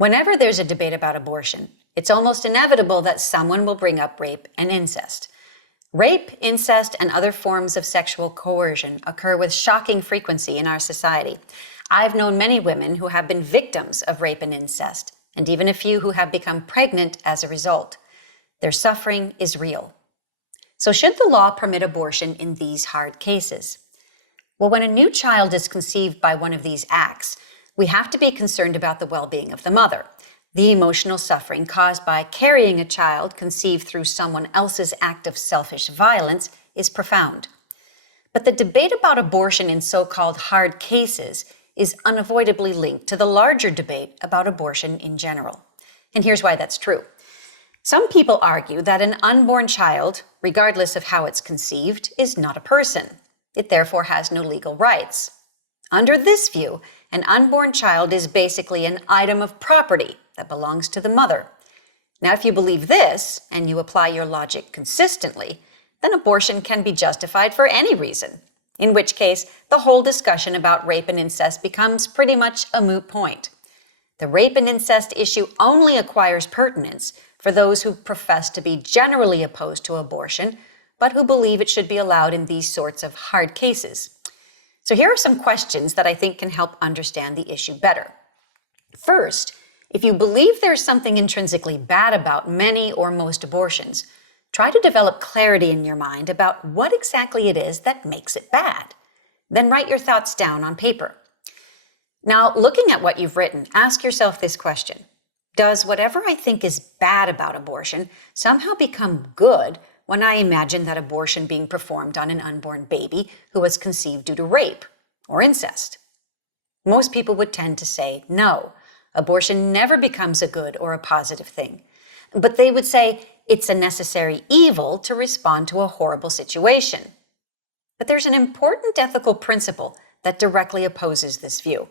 Whenever there's a debate about abortion, it's almost inevitable that someone will bring up rape and incest. Rape, incest, and other forms of sexual coercion occur with shocking frequency in our society. I've known many women who have been victims of rape and incest, and even a few who have become pregnant as a result. Their suffering is real. So should the law permit abortion in these hard cases? Well, when a new child is conceived by one of these acts, we have to be concerned about the well-being of the mother. The emotional suffering caused by carrying a child conceived through someone else's act of selfish violence is profound. But the debate about abortion in so-called hard cases is unavoidably linked to the larger debate about abortion in general. And here's why that's true. Some people argue that an unborn child, regardless of how it's conceived, is not a person. It therefore has no legal rights. Under this view, an unborn child is basically an item of property that belongs to the mother. Now, if you believe this, and you apply your logic consistently, then abortion can be justified for any reason, in which case the whole discussion about rape and incest becomes pretty much a moot point. The rape and incest issue only acquires pertinence for those who profess to be generally opposed to abortion, but who believe it should be allowed in these sorts of hard cases. So here are some questions that I think can help understand the issue better. First, if you believe there's something intrinsically bad about many or most abortions, try to develop clarity in your mind about what exactly it is that makes it bad. Then write your thoughts down on paper. Now, looking at what you've written, ask yourself this question. Does whatever I think is bad about abortion somehow become good when I imagine that abortion being performed on an unborn baby who was conceived due to rape or incest? Most people would tend to say no. Abortion never becomes a good or a positive thing. But they would say it's a necessary evil to respond to a horrible situation. But there's an important ethical principle that directly opposes this view.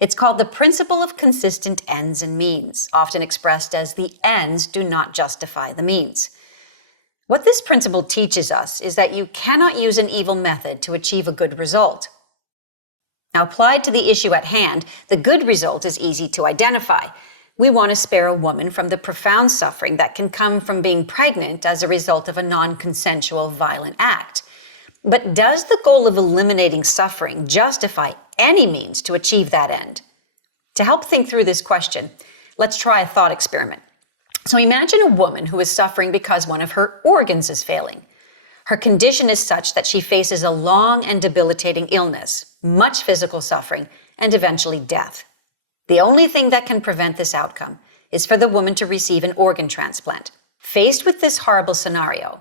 It's called the principle of consistent ends and means, often expressed as the ends do not justify the means. What this principle teaches us is that you cannot use an evil method to achieve a good result. Now, applied to the issue at hand, the good result is easy to identify. We want to spare a woman from the profound suffering that can come from being pregnant as a result of a non-consensual violent act. But does the goal of eliminating suffering justify any means to achieve that end? To help think through this question, let's try a thought experiment. So imagine a woman who is suffering because one of her organs is failing. Her condition is such that she faces a long and debilitating illness, much physical suffering, and eventually death. The only thing that can prevent this outcome is for the woman to receive an organ transplant. Faced with this horrible scenario,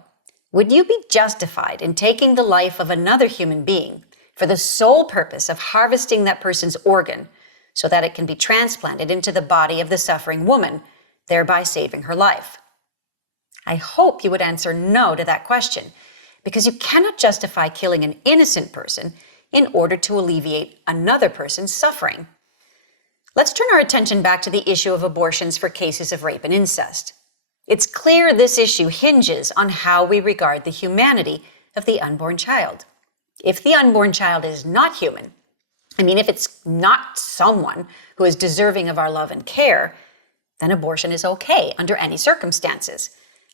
would you be justified in taking the life of another human being for the sole purpose of harvesting that person's organ so that it can be transplanted into the body of the suffering woman, thereby saving her life? I hope you would answer no to that question, because you cannot justify killing an innocent person in order to alleviate another person's suffering. Let's turn our attention back to the issue of abortions for cases of rape and incest. It's clear this issue hinges on how we regard the humanity of the unborn child. If the unborn child is not human, if it's not someone who is deserving of our love and care, then abortion is okay under any circumstances.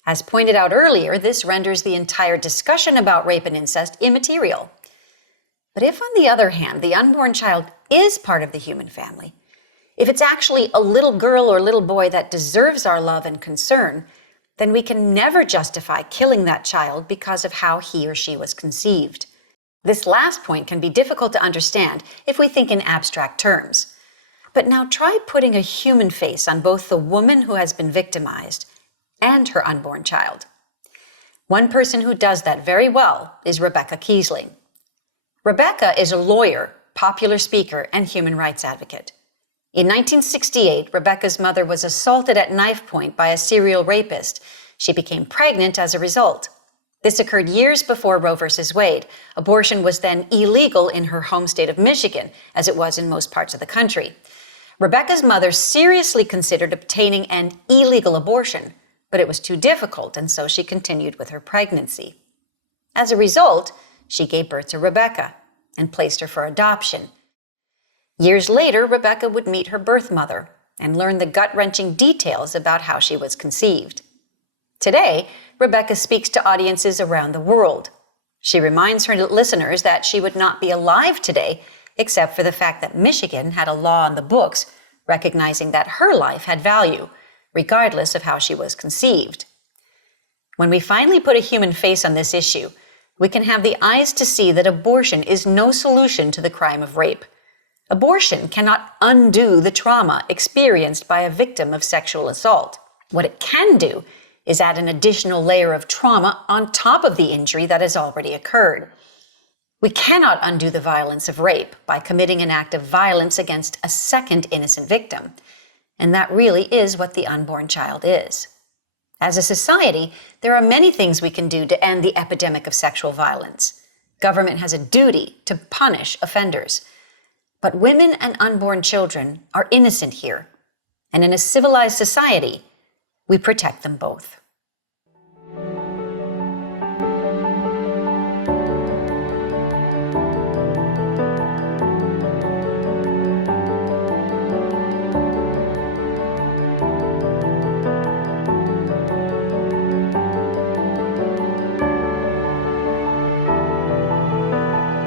As pointed out earlier, this renders the entire discussion about rape and incest immaterial. But if, on the other hand, the unborn child is part of the human family, if it's actually a little girl or little boy that deserves our love and concern, then we can never justify killing that child because of how he or she was conceived. This last point can be difficult to understand if we think in abstract terms. But now try putting a human face on both the woman who has been victimized and her unborn child. One person who does that very well is Rebecca Kiesling. Rebecca is a lawyer, popular speaker, and human rights advocate. In 1968, Rebecca's mother was assaulted at knife point by a serial rapist. She became pregnant as a result. This occurred years before Roe v. Wade. Abortion was then illegal in her home state of Michigan, as it was in most parts of the country. Rebecca's mother seriously considered obtaining an illegal abortion, but it was too difficult, and so she continued with her pregnancy. As a result, she gave birth to Rebecca and placed her for adoption. Years later, Rebecca would meet her birth mother, and learn the gut-wrenching details about how she was conceived. Today, Rebecca speaks to audiences around the world. She reminds her listeners that she would not be alive today except for the fact that Michigan had a law on the books recognizing that her life had value, regardless of how she was conceived. When we finally put a human face on this issue, we can have the eyes to see that abortion is no solution to the crime of rape. Abortion cannot undo the trauma experienced by a victim of sexual assault. What it can do is add an additional layer of trauma on top of the injury that has already occurred. We cannot undo the violence of rape by committing an act of violence against a second innocent victim. And that really is what the unborn child is. As a society, there are many things we can do to end the epidemic of sexual violence. Government has a duty to punish offenders. But women and unborn children are innocent here. And in a civilized society, we protect them both.